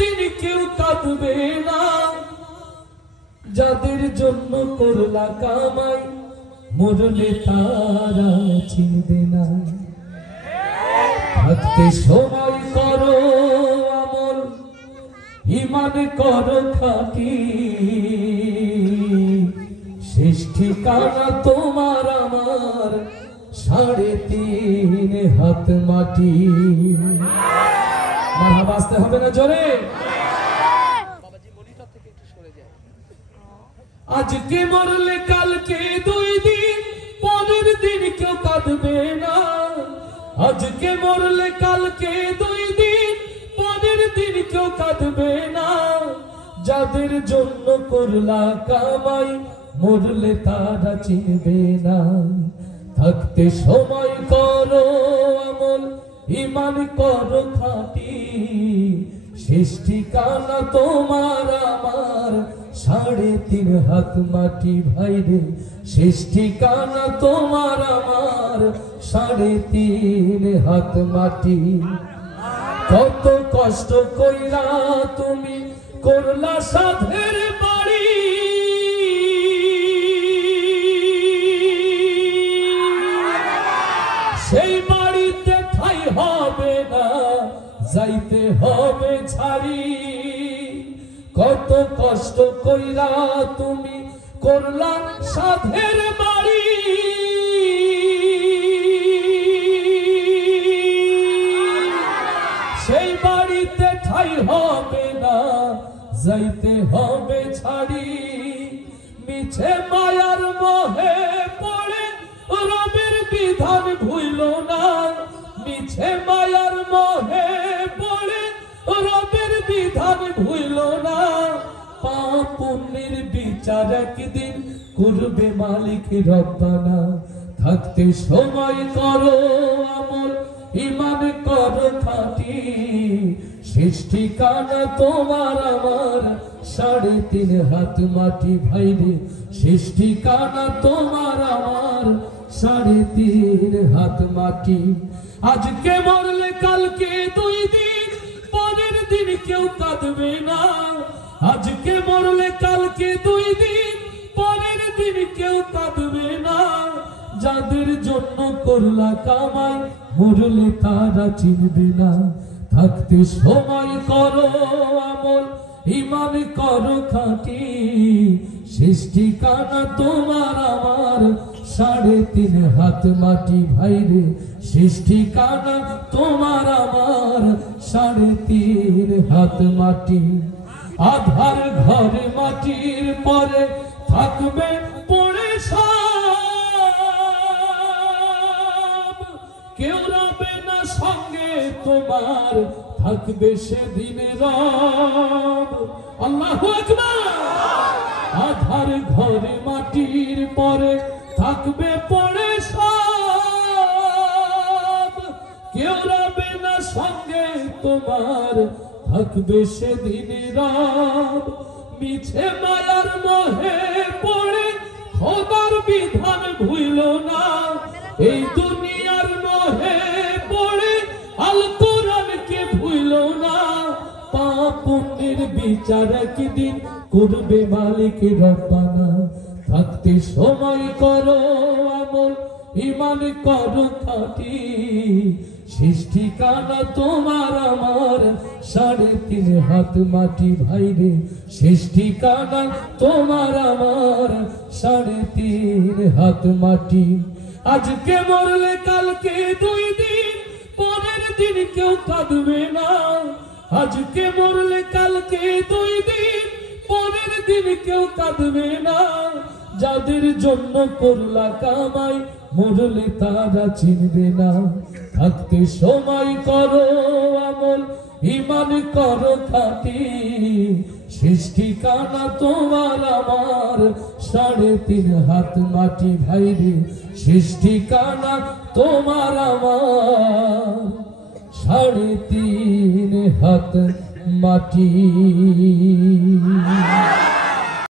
দিন কেউ কাঁদবে না, যাদের জন্য করলা কামাই মরলে তারা চিনবে না। থাকতে সময় করো আমল, ঈমান করো খাঁটি, শেষ ঠিকানা তোমার আমার 3.5 হাত মাটি। মারহাবা আসতে হবে না জোরে? আজকে মরলে কালকে 2 দিন, পরের দিন কেউ কাঁদবে না। আজকে মরলে কালকে 2 দিন, পরের দিন কেউ কাঁদবে না। যাদের জন্য করলা কামাই মরলে তারা চিনবে না। থাকতে সময় করো আমল, ঈমান করো খাঁটি, শেষ ঠিকানা তোমার আমার 3.5 হাত মাটি। ভাইরে শেষ ঠিকানা তোমার আমার 3.5 হাত মাটি। কত কষ্ট কইরা তুমি করলা সাধের বাড়ি, সেই বাড়িতে ঠাই হবে না, যাইতে হবে ছাড়ি। কত কষ্ট কইরা তুমি করলা সাধের বাড়ি, সেই বাড়িতে ঠাই হবে না, যাইতে হবে ছাড়ি। মিছে মায়ার মোহে পড়ে রবের বিধান ভুইল না, মিছে মায়ার মোহে পড়ে রবের বিধান ভুইল না। পাপ পুণ্যের বিচার একদিন করবে মালিক রব্বানা। থাকতে সময় করো আমল, ঈমান করো খাঁটি, শেষ ঠিকানা তোমার আমার 3.5 হাত মাটি। ভাইরে শেষ ঠিকানা তোমার আমার 3.5 হাত মাটি। আজকে মরলে কালকে 2 দিন, পরের দিন কেউ কাঁদবে না। আজকে মরলে কালকে 2 দিন, পরের দিন কেউ কাঁদবে না। যাদের জন্য করলা কামাই মরলে তারা চিনবে না। থাকতে সময় করো আমল, ঈমান করো খাঁটি, শেষ ঠিকানা তোমার আমার 3.5 হাত মাটি। ভাইরে শেষ ঠিকানা তোমার আমার 3.5 হাত মাটি। আধার ঘরে মাটির পরে থাকবে পড়ে সব, কেউ রবে না সঙ্গে তোমার, থাকবে সেদিনে রব। আল্লাহু আকবার। আধার ঘরে মাটির পরে থাকবে পড়ে সব, কেউ রবে না সঙ্গে তোমার, থাকবে সেদিনে রব। মিছে মায়ার মোহে পড়ে খোদার বিধান ভুইল না, এই দুনিয়ার মোহে পড়ে আল কোরআনকে ভুইল না। পাপ পুণ্যের বিচার একদিন করবে মালিক রব্বানা। থাকতে সময় করো আমল, ঈমান করো খাঁটি, শেষ ঠিকানা তোমার আমার 3.5 হাত মাটি। ভাইরে শেষ ঠিকানা তোমার আমার 3.5 হাত মাটি। আজকে মরলে কালকে 2 দিন, পরের দিন কেউ কাঁদবে না। আজকে মরলে কালকে 2 দিন, পরের দিন কেউ কাঁদবে না। যাদের জন্য করলা কামাই মরলে তারা চিনবে না। থাকতে সময় করো আমল, ঈমান করো খাঁটি, শেষ ঠিকানা তোমার আমার 3.5 হাত মাটি। ভাইরে শেষ ঠিকানা তোমার আমার 3.5 হাত মাটি।